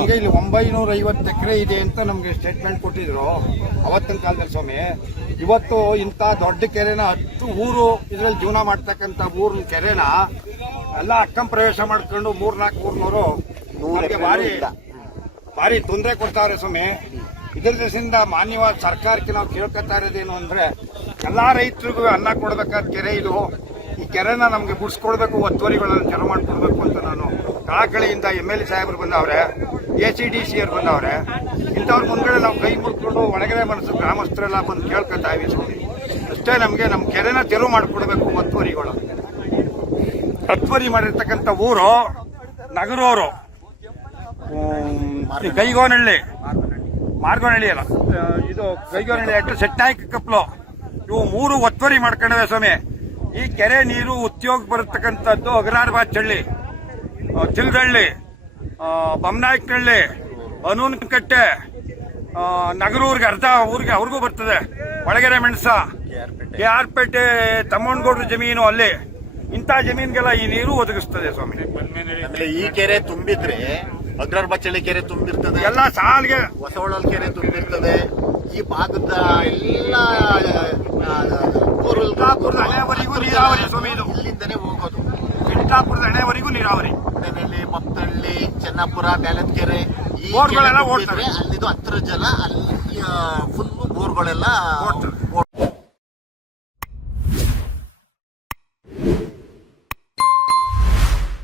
ನಮ್ಗೆ ಇಲ್ಲಿ 950 ಎಕರೆ ಇದೆ ಅಂತ ನಮ್ಗೆ ಸ್ಟೇಟ್ಮೆಂಟ್ ಕೊಟ್ಟಿದ್ರು ಅವತ್ತಿನ ಕಾಲದಲ್ಲಿ ಸ್ವಾಮಿ. ಇವತ್ತು ಇಂಥ ದೊಡ್ಡ ಕೆರೆನ 10 ಊರು ಇದ್ರಲ್ಲಿ ಜೀವನ ಮಾಡ್ತಕ್ಕಂಥ ಊರಿನ ಕೆರೆನ ಎಲ್ಲ ಅಕ್ಕಂ ಪ್ರವೇಶ ಮಾಡ್ಕೊಂಡು 300-400 ಭಾರಿ ತೊಂದರೆ ಕೊಡ್ತಾವ್ರೆ ಸ್ವಾಮಿ. ಇದರ ದೃಷ್ಟಿಯಿಂದ ಮಾನ್ಯವಾದ ಸರ್ಕಾರಕ್ಕೆ ನಾವು ಕೇಳ್ಕೊತಾ ಇರೋದೇನು ಅಂದ್ರೆ ಎಲ್ಲಾ ರೈತರಿಗೂ ಅನ್ನ ಕೊಡ್ಬೇಕಾದ ಕೆರೆ ಇದು. ಈ ಕೆರೆನ ನಮ್ಗೆ ಬಿಡಿಸ್ಕೊಡ್ಬೇಕು, ಒತ್ತುವರಿಗಳನ್ನು ತೆರವು ಮಾಡ್ಕೊಡ್ಬೇಕು ಅಂತ ನಾನು ಕಳಕಳಿಯಿಂದ MLA ಸಾಹೇಬರು ಬಂದವ್ರೆ, ACDC ಅವ್ರು ಬಂದವ್ರೆ. ಇಂಥವ್ರ ಮುಂದ್ಗಡೆ ನಾವು ಕೈ ಮುಟ್ಕೊಂಡು ಒಳಗಡೆ ಮನಸ್ಸು ಗ್ರಾಮಸ್ಥರೆಲ್ಲ ಬಂದು ಕೇಳ್ಕೊತಾ ಇವಿ ಸ್ವಾಮಿ. ಅಷ್ಟೇ ನಮ್ಗೆ ನಮ್ಮ ಕೆರೆನ ತೆರವು ಮಾಡ್ಕೊಡ್ಬೇಕು. ಒತ್ತುವರಿ ಮಾಡಿರ್ತಕ್ಕಂಥ ಊರು ನಗರೂರು, ಗೈಗೋನಹಳ್ಳಿ, ಮಾರ್ಗೋನಹಳ್ಳಿ ಅಲ್ಲ, ಇದು ಗೈಗೋನಹಳ್ಳಿ ಅಟ್ಟು ಸೆಟ್ನಾಯ್ಕ ಕಪ್ಲು, ಇವು 3 ಒತ್ತುವರಿ ಮಾಡ್ಕೊಂಡಿವೆ ಸ್ವಾಮಿ. ಈ ಕೆರೆ ನೀರು ಉದ್ಯೋಗ ಬರತಕ್ಕಂಥದ್ದು ಅಗರಾರಬಾಚಳ್ಳಿ, ತಿಲ್ದಳ್ಳಿ, ಬೊಮ್ಮನಾಯಕನಹಳ್ಳಿ, ಅನೂನ್ಕಟ್ಟೆ, ನಗರೂರ್ಗೆ ಅರ್ಧ ಊರಿಗೆ ಅವ್ರಿಗೂ ಬರ್ತದೆ. ಒಳಗೆರೆ ಮೆಣಸ, KR ಪೇಟೆ, ತಮ್ಮಣ್ಣಗೌಡ್ರ ಜಮೀನು ಅಲ್ಲಿ, ಇಂಥ ಜಮೀನ್ಗೆಲ್ಲ ಈ ನೀರು ಒದಗಿಸ್ತದೆ ಸ್ವಾಮಿ. ಈ ಕೆರೆ ತುಂಬಿದ್ರೆ ಅಗ್ರಾರಬಾಚಳ್ಳಿ ಕೆರೆ ತುಂಬಿರ್ತದೆ, ಎಲ್ಲ ಸಾಲ್ಗೆ ಹೊಸವಳಲ್ ಕೆರೆ ತುಂಬಿರ್ತದೆ. ಈ ಭಾಗದ ಎಲ್ಲ ಹಣೆವರೆಗೂ ನೀರಾವರಿ ಸ್ವಾಮಿ. ಇದು ಇಲ್ಲಿಂದನೇ ಹೋಗೋದು, ಚಿಂತಾಪುರದ ಹಣೆವರೆಗೂ ನೀರಾವರಿ. ಮತ್ತಳ್ಳಿ, ಚೆನ್ನಾಪುರ, ಬ್ಯಾಲತ್ಕೆರೆ ಈ ಬೋರ್ಗಳೆಲ್ಲ ಓಡ್ತವೆ. ಅಲ್ಲಿದು 10 ಜಲ ಅಲ್ಲಿ ಫುಲ್ ಬೋರ್ಗಳೆಲ್ಲ